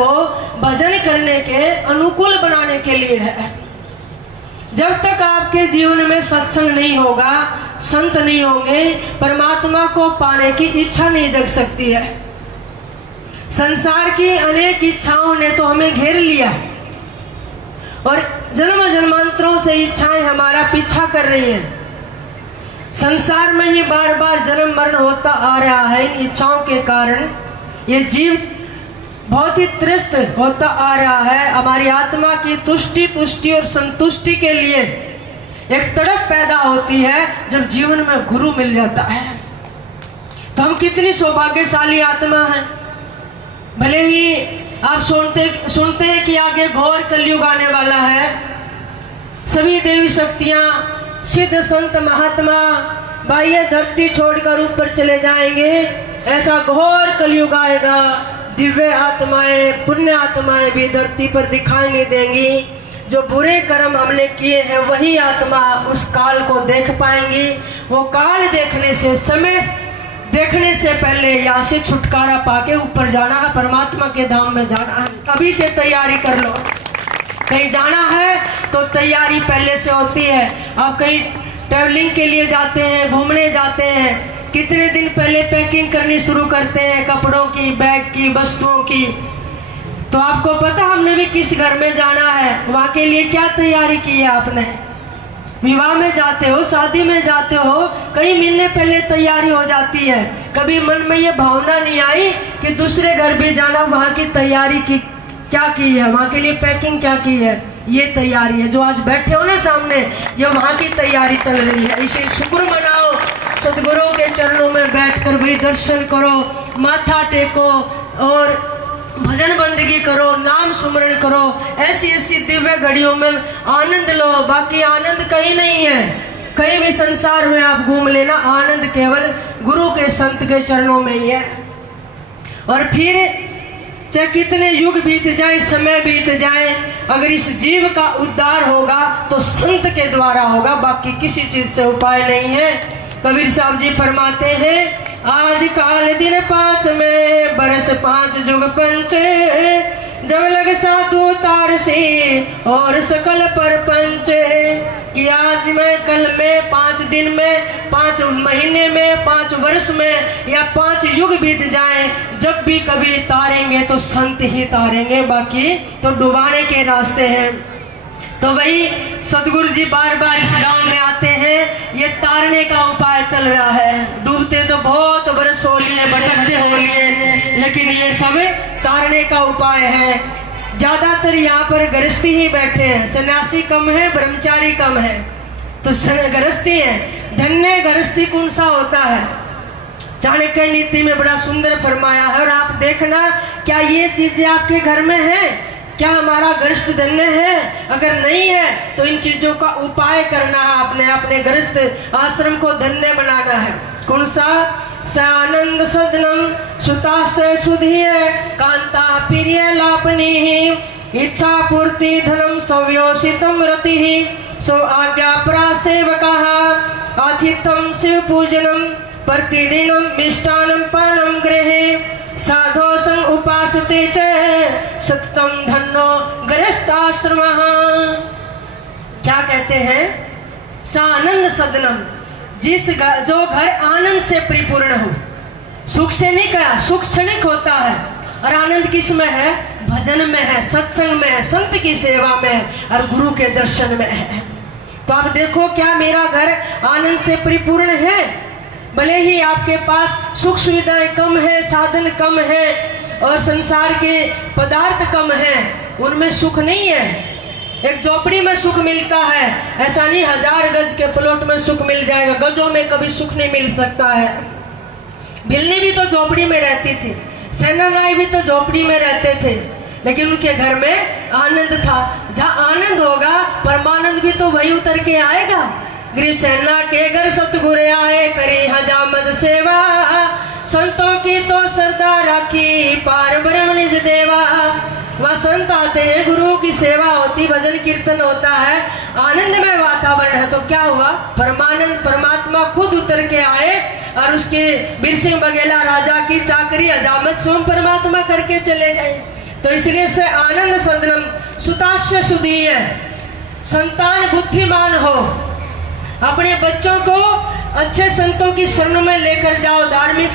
को भजन करने के अनुकूल बनाने के लिए है। जब तक आपके जीवन में सत्संग नहीं होगा, संत नहीं होंगे, परमात्मा को पाने की इच्छा नहीं जग सकती है। संसार की अनेक इच्छाओं ने तो हमें घेर लिया और जन्म जन्मांतरों से इच्छाएं हमारा पीछा कर रही हैं। संसार में ही बार बार जन्म मरण होता आ रहा है। इन इच्छाओं के कारण ये जीव बहुत ही त्रस्त होता आ रहा है। हमारी आत्मा की तुष्टि पुष्टि और संतुष्टि के लिए एक तड़प पैदा होती है जब जीवन में गुरु मिल जाता है। तो हम कितनी सौभाग्यशाली आत्मा है। भले ही आप सुनते हैं कि आगे घोर कलयुग आने वाला है, सभी देवी शक्तियां, सिद्ध संत महात्मा बाह्य धरती छोड़कर ऊपर चले जाएंगे। ऐसा घोर कलयुग आएगा, दिव्य आत्माएं, पुण्य आत्माएं भी धरती पर दिखाई नहीं देंगी। जो बुरे कर्म हमने किए हैं वही आत्मा उस काल को देख पाएंगी। वो काल देखने से, समय देखने से पहले यहाँ से छुटकारा पाके ऊपर जाना है, परमात्मा के धाम में जाना है। अभी से तैयारी कर लो। कहीं जाना है तो तैयारी पहले से होती है। आप कहीं ट्रैवलिंग के लिए जाते हैं, घूमने जाते हैं, कितने दिन पहले पैकिंग करनी शुरू करते हैं, कपड़ों की, बैग की, वस्तुओं की। तो आपको पता हमने भी किस घर में जाना है, वहां के लिए क्या तैयारी की है आपने। विवाह में जाते हो, शादी में जाते हो, कई महीने पहले तैयारी हो जाती है। कभी मन में ये भावना नहीं आई कि दूसरे घर भी जाना, वहां की तैयारी की क्या की है, वहां के लिए पैकिंग क्या की है। ये तैयारी है जो आज बैठे हो ना सामने, ये वहां की तैयारी चल रही है। इसे शुक्र मनाओ, सदगुरुओं के चरणों में बैठकर भी दर्शन करो, माथा टेको और भजन बंदगी करो, नाम सुमरण करो। ऐसी ऐसी दिव्य घड़ियों में आनंद लो। बाकी आनंद कहीं नहीं है, कहीं भी संसार में आप घूम लेना, आनंद केवल गुरु के संत के चरणों में ही है। और फिर चाहे कितने युग बीत जाए, समय बीत जाए, अगर इस जीव का उद्धार होगा तो संत के द्वारा होगा, बाकी किसी चीज से उपाय नहीं है। कबीर साहब जी फरमाते हैं, आज काल दिन 5 में बरस 5 जुग पंचे, जब लग साधु तार से और सकल पर पंचे। कि आज में, कल में, 5 दिन में, 5 महीने में, 5 वर्ष में या 5 युग बीत जाए, जब भी कभी तारेंगे तो संत ही तारेंगे, बाकी तो डुबाने के रास्ते हैं। तो वही सदगुरु जी बार बार इस गांव में आते हैं, ये तारने का उपाय चल रहा है। डूबते तो बहुत बरस हो लिए, भटकते हो लिए, लेकिन ये सब तारने का उपाय है। ज्यादातर यहाँ पर गृहस्थी ही बैठे हैं, सन्यासी कम है, ब्रह्मचारी कम है, तो गृहस्थी है। धन्य गृहस्थी कौन सा होता है, चाणक्य नीति में बड़ा सुंदर फरमाया है। और आप देखना, क्या ये चीजें आपके घर में है? क्या हमारा गृहस्थ धन्य है? अगर नहीं है तो इन चीजों का उपाय करना है, अपने अपने गृहस्थ आश्रम को धन्य बनाना है। कौन सा? सानंद सदनम सुता से सुधी कांता प्रिय लापनी, इच्छा पूर्ति धनम सव्योषितम रति, सो आज्ञा प्रासेवका, आतिथ्यम शिव पूजनम प्रतिदिनम मिष्टान्नम पानम गृहे, साधो संग उपासते च सततम धन्नो गृहस्थाश्रमः। क्या कहते हैं? सानंद सदनम, जो घर आनंद से परिपूर्ण हो। सुख से नहीं कहा, सुख क्षणिक होता है, और आनंद किस में है? भजन में है, सत्संग में है, संत की सेवा में है, और गुरु के दर्शन में है। तो आप देखो, क्या मेरा घर आनंद से परिपूर्ण है? भले ही आपके पास सुख सुविधाएं कम है, साधन कम है, और संसार के पदार्थ कम है, उनमें सुख नहीं है। एक झोपड़ी में सुख मिलता है, ऐसा नहीं 1000 गज के प्लॉट में सुख मिल जाएगा। गजों में कभी सुख नहीं मिल सकता है। बिल्ली भी तो झोपड़ी में रहती थी, सेना गाय भी तो झोपड़ी में रहते थे, लेकिन उनके घर में आनंद था। जहाँ आनंद होगा, परमानंद भी तो वही उतर के आएगा। गृह सेना के घर सतगुरु आए, करी हजामत सेवा, संतों की तो श्रद्धा राखी, पार ब्रह्म निज देवा। वह संत आते हैं, गुरुओं की सेवा होती, भजन कीर्तन होता है, आनंदमय वातावरण है। तो क्या हुआ? परमानंद परमात्मा खुद उतर के आए, और उसके बीर सिंह बघेला राजा की चाकरी हजामत स्वयं परमात्मा करके चले गए। तो इसलिए से आनंद सदनम सुताश्य सुधीय, संतान बुद्धिमान हो। अपने बच्चों को अच्छे संतों की शरण में लेकर जाओ, धार्मिक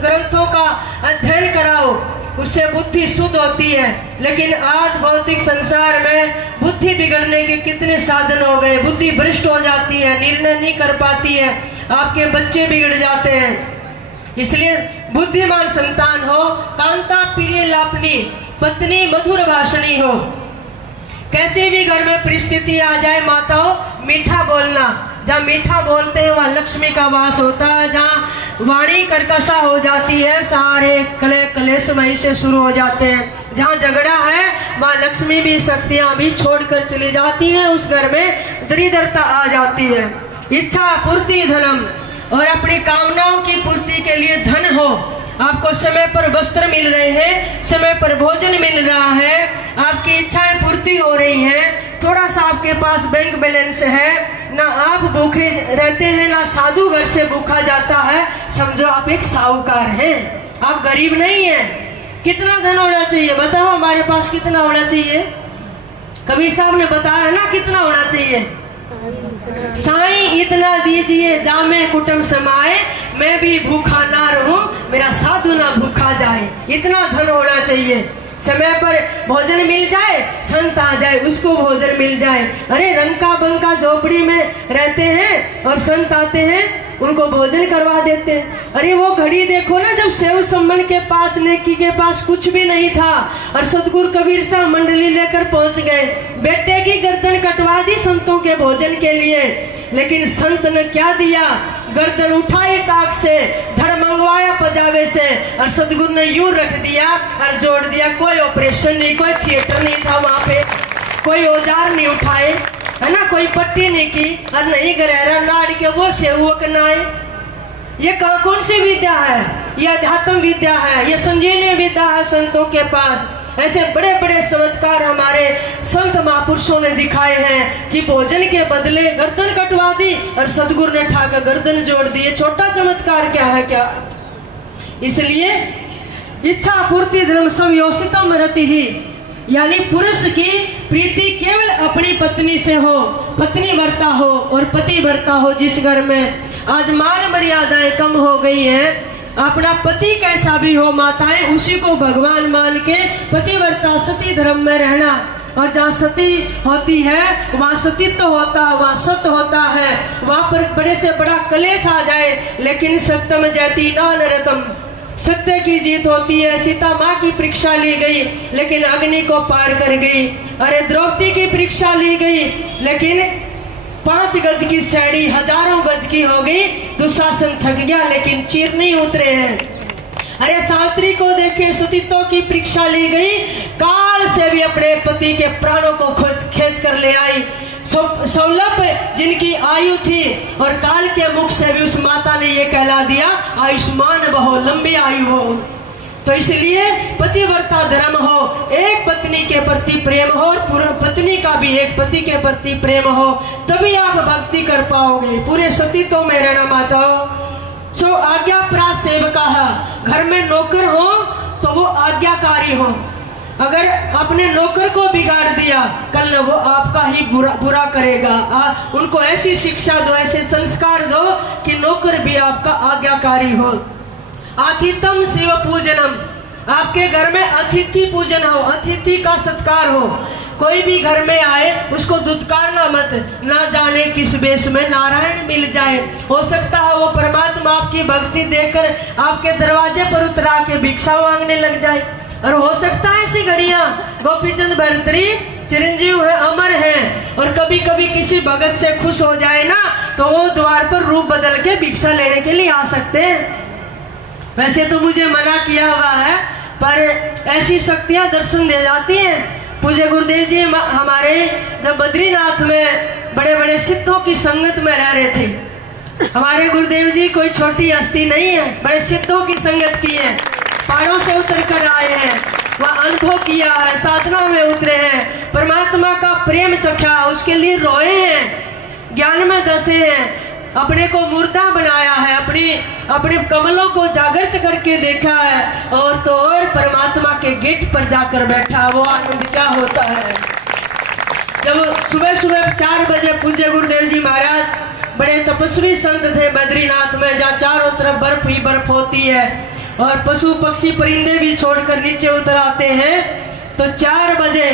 ग्रंथों का अध्ययन कराओ, उससे बुद्धि शुद्ध होती है। लेकिन आज भौतिक संसार में बुद्धि बिगड़ने के कितने साधन हो गए, बुद्धि भ्रष्ट हो जाती है, निर्णय नहीं कर पाती है, आपके बच्चे बिगड़ जाते हैं। इसलिए बुद्धिमान संतान हो, कांता प्रिय लापनी, पत्नी मधुर भाषणी हो। कैसी भी घर में परिस्थिति आ जाए माताओं, मीठा बोलना। जहाँ मीठा बोलते हैं वहाँ लक्ष्मी का वास होता है। जहाँ वाणी कर्कशा हो जाती है, सारे कलेश वहीं से शुरू हो जाते हैं। जहाँ झगड़ा है वहाँ लक्ष्मी भी शक्तियाँ भी छोड़कर चली जाती हैं, उस घर में दरिद्रता आ जाती है। इच्छा पूर्ति धनम, और अपनी कामनाओं की पूर्ति के लिए धन हो। आपको समय पर वस्त्र मिल रहे हैं, समय पर भोजन मिल रहा है, आपकी इच्छाएं पूर्ति हो रही हैं, थोड़ा सा आपके पास बैंक बैलेंस है, ना आप भूखे रहते हैं ना साधु घर से भूखा जाता है, समझो आप एक साहूकार हैं, आप गरीब नहीं हैं। कितना धन होना चाहिए बताओ, हमारे पास कितना होना चाहिए? कबीर साहब ने बताया ना कितना होना चाहिए। साईं इतना दीजिए जामे कुटुंब समाए, मैं भी भूखा ना रहूं, मेरा साधु ना भूखा जाए। इतना धन होना चाहिए। समय पर भोजन मिल जाए, संत आ जाए उसको भोजन मिल जाए। अरे रंका बंका झोपड़ी में रहते हैं और संत आते हैं, उनको भोजन करवा देते हैं। अरे वो घड़ी देखो ना, जब सेव सम्मन के पास, नेकी के पास कुछ भी नहीं था और सतगुरु कबीर साहब मंडली लेकर पहुंच गए, बेटे की गर्दन कटवा दी संतों के भोजन के लिए। लेकिन संत ने क्या दिया? गर्दन उठाई ताक से, धड़ मंगवाया पजावे से, और सतगुरु ने यूं रख दिया और जोड़ दिया। कोई ऑपरेशन नहीं, कोई थिएटर नहीं था वहां पे, कोई औजार नहीं उठाए, है ना, कोई पट्टी नहीं की, और नहीं गहरा नाड़ के वो सेवक नाए। ये कौन सी विद्या है? ये अध्यात्म विद्या है, ये संजीवनी विद्या है संतों के पास। ऐसे बड़े बड़े चमत्कार हमारे संत महापुरुषों ने दिखाए हैं कि भोजन के बदले गर्दन कटवा दी और सतगुरु ने ठाकर गर्दन जोड़ दी। ये छोटा चमत्कार क्या है क्या? इसलिए इच्छा पूर्ति धर्म संयोषितम रति ही, यानी पुरुष की प्रीति केवल अपनी पत्नी से हो, पत्नी वर्ता हो और पति वर्ता हो। जिस घर में आज मान मर्यादाएं कम हो गई हैं, अपना पति कैसा भी हो माताएं, उसी को भगवान मान के पतिव्रता सती धर्म में रहना। और जहाँ सती होती है वहाँ सतीत्व होता है, वहाँ सत्य होता है, वहाँ पर बड़े से बड़ा कलेश आ जाए लेकिन सत्यम जयति न नरतम, सत्य की जीत होती है। सीता माँ की परीक्षा ली गई लेकिन अग्नि को पार कर गई। अरे द्रौपदी की परीक्षा ली गई लेकिन 5 गज की साड़ी हजारों गज की हो गई। दुशासन थक गया लेकिन चीर नहीं उतरे हैं। अरे सावित्री को देखे, सतीत्व की परीक्षा ली गई, काल से भी अपने पति के प्राणों को खींच कर ले आई। सौलभ जिनकी आयु थी और काल के मुख से भी उस माता ने ये कहला दिया, आयुष्मान बहो, लंबी आयु हो। तो इसलिए पतिव्रता धर्म हो, एक पत्नी के प्रति प्रेम हो और पूरे पत्नी का भी एक पति के प्रति प्रेम हो, तभी आप भक्ति कर पाओगे। पूरे सतीत्व में रहना माताओ। सो आज्ञा प्राप्त सेवका है, घर में नौकर हो तो वो आज्ञाकारी हो। अगर अपने नौकर को बिगाड़ दिया, कल वो आपका ही बुरा करेगा। उनको ऐसी शिक्षा दो, ऐसे संस्कार दो कि नौकर भी आपका आज्ञाकारी हो। अतिथम शिव पूजनम, आपके घर में अतिथि पूजन हो, अतिथि का सत्कार हो। कोई भी घर में आए उसको दुत्कारना मत, ना जाने किस वेश में नारायण मिल जाए। हो सकता है वो परमात्मा आपकी भक्ति देखकर आपके दरवाजे पर उतरा के भिक्षा मांगने लग जाए। और हो सकता है ऐसी घड़ियां गोपीचंद भरतरी चिरंजीव है, अमर है, और कभी कभी किसी भगत से खुश हो जाए ना तो वो द्वार पर रूप बदल के भिक्षा लेने के लिए आ सकते हैं। वैसे तो मुझे मना किया हुआ है पर ऐसी शक्तियां दर्शन दे जाती हैं। पूज्य गुरुदेव जी हमारे जब बद्रीनाथ में बड़े बड़े सिद्धों की संगत में रह रहे थे। हमारे गुरुदेव जी कोई छोटी हस्ती नहीं है, बड़े सिद्धों की संगत की है, पहाड़ों से उतर कर आए हैं, वह अनुभव किया है, साधना में उतरे हैं, परमात्मा का प्रेम चखा, उसके लिए रोए हैं, ज्ञान में दसे हैं, अपने को मुर्दा बनाया है, अपने कमलों को जागृत करके देखा है, और तो और परमात्मा के गेट पर जाकर बैठा। वो आनंद क्या होता है। जब सुबह सुबह 4 बजे पूज्य गुरुदेव जी महाराज बड़े तपस्वी संत थे बद्रीनाथ में, जहाँ चारों तरफ बर्फ ही बर्फ होती है और पशु पक्षी परिंदे भी छोड़कर नीचे उतर आते हैं, तो 4 बजे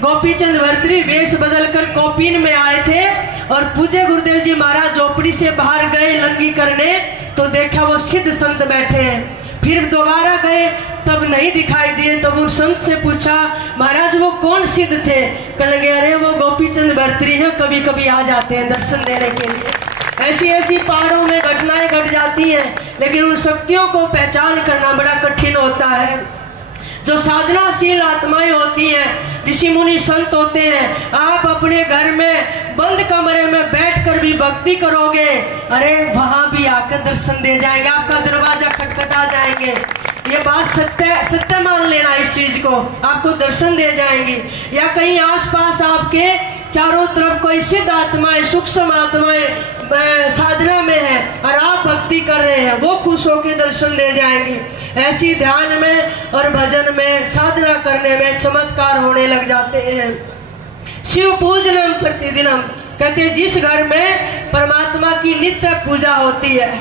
गोपीचंद भर्तृ वेश बदलकर कौपीन में आए थे और पूज्य गुरुदेव जी महाराज झोपड़ी से बाहर गए लंगी करने, तो देखा वो सिद्ध संत बैठे हैं। फिर दोबारा गए तब नहीं दिखाई दिए, तब उन संत से पूछा महाराज वो कौन सिद्ध थे। कहने लगे अरे वो गोपीचंद भर्तृ हैं, कभी कभी आ जाते हैं दर्शन देने के लिए। ऐसी ऐसी पहाड़ों में घटनाएं घट जाती हैं, लेकिन उन शक्तियों को पहचान करना बड़ा कठिन होता है। जो साधनाशील आत्माएं होती हैं, ऋषि मुनि संत होते हैं, आप अपने घर में बंद कमरे में बैठकर भी भक्ति करोगे, अरे वहां भी आकर दर्शन दे जाएंगे, आपका दरवाजा खटखटा जाएंगे। ये बात सत्य मान लेना, इस चीज को आपको दर्शन दे जाएंगी। या कहीं आसपास आपके चारों तरफ कोई सिद्ध आत्माएं, सूक्ष्म आत्माएं साधना में है और आप भक्ति कर रहे हैं, वो खुश होकर दर्शन दे जाएंगी। ऐसी ध्यान में और भजन में, साधना करने में चमत्कार होने लग जाते हैं। शिव पूजनम प्रतिदिनम, कहते जिस घर में परमात्मा की नित्य पूजा होती है,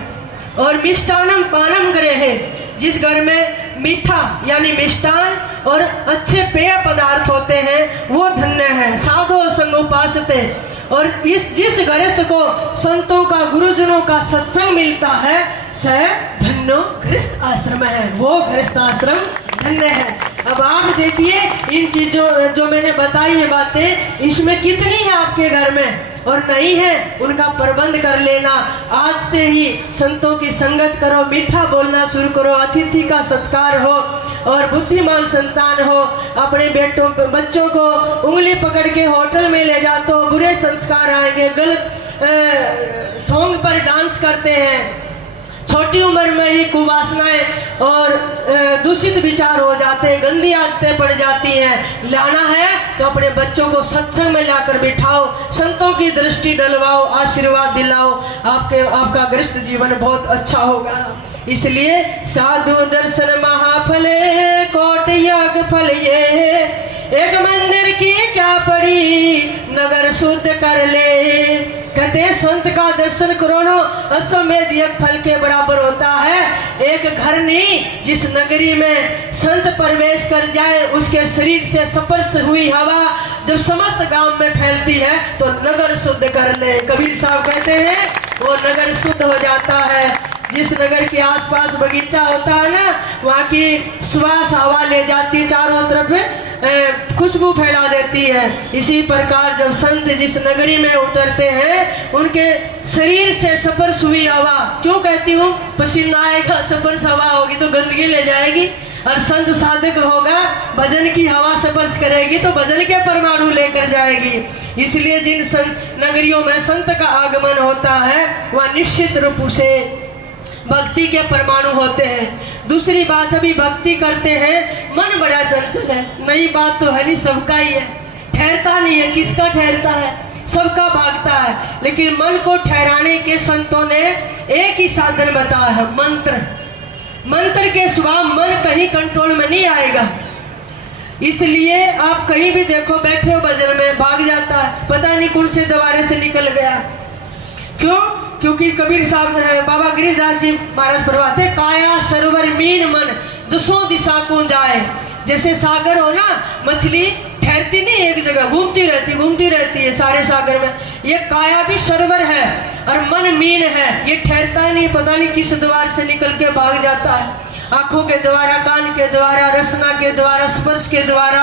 और मिष्टानम पानम गृहे, जिस घर में मीठा यानी मिष्टान और अच्छे पेय पदार्थ होते हैं, वो धन्य है। साधो संग उपासते, और जिस गृहस्थ को संतों का, गुरुजनों का सत्संग मिलता है, सह धन्यो गृहस्थ आश्रम है, वो गृहस्थ आश्रम धन्य है। अब आप देखिए इन चीजों जो मैंने बताई है बातें, इसमें कितनी है आपके घर में, और नहीं है उनका प्रबंध कर लेना। आज से ही संतों की संगत करो, मीठा बोलना शुरू करो, अतिथि का सत्कार हो, और बुद्धिमान संतान हो। अपने बच्चों को उंगली पकड़ के होटल में ले जाते हो, बुरे संस्कार आएंगे, गलत सॉन्ग पर डांस करते हैं, छोटी उम्र में ही कुवासनाएं और दूषित विचार हो जाते हैं, गंदी आदतें पड़ जाती हैं। लाना है तो अपने बच्चों को सत्संग में लाकर बिठाओ, संतों की दृष्टि डलवाओ, आशीर्वाद दिलाओ, आपका गृहस्थ जीवन बहुत अच्छा होगा। इसलिए साधु दर्शन महाफले कोट यज्ञ फल ये, एक मंदिर की क्या पड़ी नगर शुद्ध कर ले। कहते संत का दर्शन करो नो अश्वमेध यज्ञ फल के बराबर होता है। एक घर नहीं, जिस नगरी में संत प्रवेश कर जाए, उसके शरीर से स्पर्श हुई हवा जब समस्त गांव में फैलती है तो नगर शुद्ध कर ले। कबीर साहब कहते हैं वो नगर शुद्ध हो जाता है। जिस नगर के आसपास बगीचा होता है ना, वहाँ की सुवास हवा ले जाती, चारों तरफ खुशबू फैला देती है। इसी प्रकार जब संत जिस नगरी में उतरते हैं, उनके शरीर से स्पर्श हुई हवा, क्यों कहती हूँ, पसीना आएगा, स्पर्श हवा होगी तो गंदगी ले जाएगी, और संत साधक होगा, भजन की हवा स्पर्श करेगी तो भजन के परमाणु लेकर जाएगी। इसलिए जिन नगरियों में संत का आगमन होता है, वह निश्चित रूप से भक्ति के परमाणु होते हैं। दूसरी बात, अभी भक्ति करते हैं, मन बड़ा चंचल है। नई बात तो है नहीं, सबका ही है, ठहरता नहीं है। किसका ठहरता है? सबका भागता है। लेकिन मन को ठहराने के संतों ने एक ही साधन बताया है, मंत्र। मंत्र के स्वभाव मन कहीं कंट्रोल में नहीं आएगा। इसलिए आप कहीं भी देखो, बैठे हो भजन में, भाग जाता है, पता नहीं कौन से द्वारे से निकल गया। क्यों? क्योंकि कबीर साहब, बाबा गिरिदास जी महाराज फरमाते, काया सरोवर मीन मन दसों दिशा को जाए। जैसे सागर हो ना, मछली ठहरती नहीं एक जगह, घूमती रहती है सारे सागर में। ये काया भी सरोवर है और मन मीन है, ये ठहरता नहीं, पता नहीं किस द्वार से निकल के भाग जाता है। आंखों के द्वारा, कान के द्वारा, रसना के द्वारा, स्पर्श के द्वारा,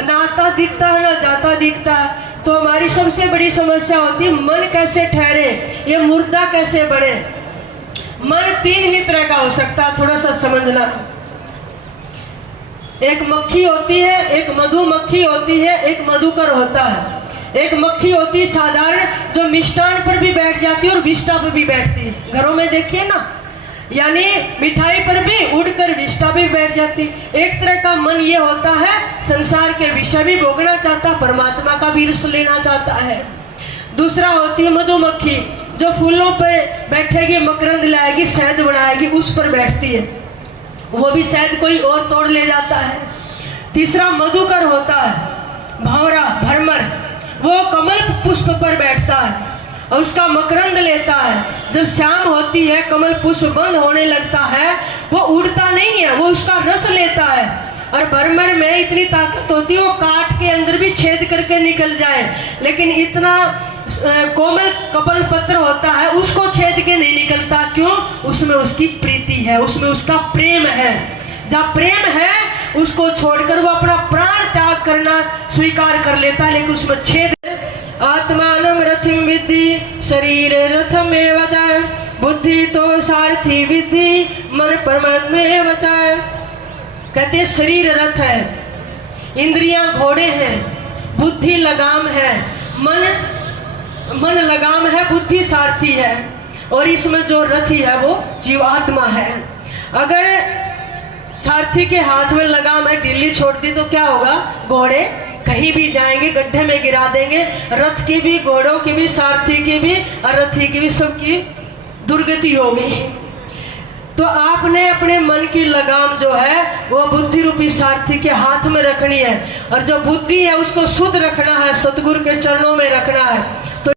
ना आता दिखता है ना जाता दिखता है। तो हमारी सबसे बड़ी समस्या होती है, मन कैसे ठहरे, ये मुर्दा कैसे बढ़े। मन 3 ही तरह का हो सकता है, थोड़ा सा समझना। एक मक्खी होती है, एक मधुमक्खी होती है, एक मधुकर होता है। एक मक्खी होती है साधारण, जो मिष्टान पर भी बैठ जाती है और विष्ठा पर भी बैठती है। घरों में देखिए ना, यानी मिठाई पर भी उड़कर विष्ठा भी बैठ जाती। एक तरह का मन ये होता है, संसार के विषय भी भोगना चाहता, परमात्मा का भी रस लेना चाहता है। दूसरा होती है मधुमक्खी। जो फूलों पे बैठेगी, मकरंद लाएगी, शहद बनाएगी, उस पर बैठती है, वो भी शहद कोई और तोड़ ले जाता है। तीसरा मधुकर होता है, भंवरा, भरमर, वो कमल पुष्प पर बैठता है और उसका मकरंद लेता है। जब शाम होती है, कमल पुष्प बंद होने लगता है, वो उड़ता नहीं है, वो उसका रस लेता है। और भरमर में इतनी ताकत होती है, वो काट के अंदर भी छेद करके निकल जाए, लेकिन इतना कोमल कमल पत्र होता है, उसको छेद के नहीं निकलता। क्यों? उसमें उसकी प्रीति है, उसमें उसका प्रेम है। जहाँ प्रेम है, उसको छोड़कर वो अपना प्राण त्याग करना स्वीकार कर लेता है, लेकिन उसमें छेद। आत्मानम रथिम विद्धि शरीर रथमेव च, बुद्धि तो सारथी विद्धि मन परमेव च। कहते शरीर रथ है, इंद्रियां घोड़े हैं, बुद्धि लगाम है, मन लगाम है, बुद्धि सारथी है, और इसमें जो रथी है वो जीवात्मा है। अगर सारथी के हाथ में लगाम है, ढीली छोड़ दी तो क्या होगा? घोड़े कहीं भी जाएंगे, गड्ढे में गिरा देंगे। रथ की भी, घोड़ों की भी, सारथी की भी और रथी की भी, सबकी दुर्गति होगी। तो आपने अपने मन की लगाम जो है वो बुद्धि रूपी सारथी के हाथ में रखनी है, और जो बुद्धि है उसको शुद्ध रखना है, सतगुरु के चरणों में रखना है। तो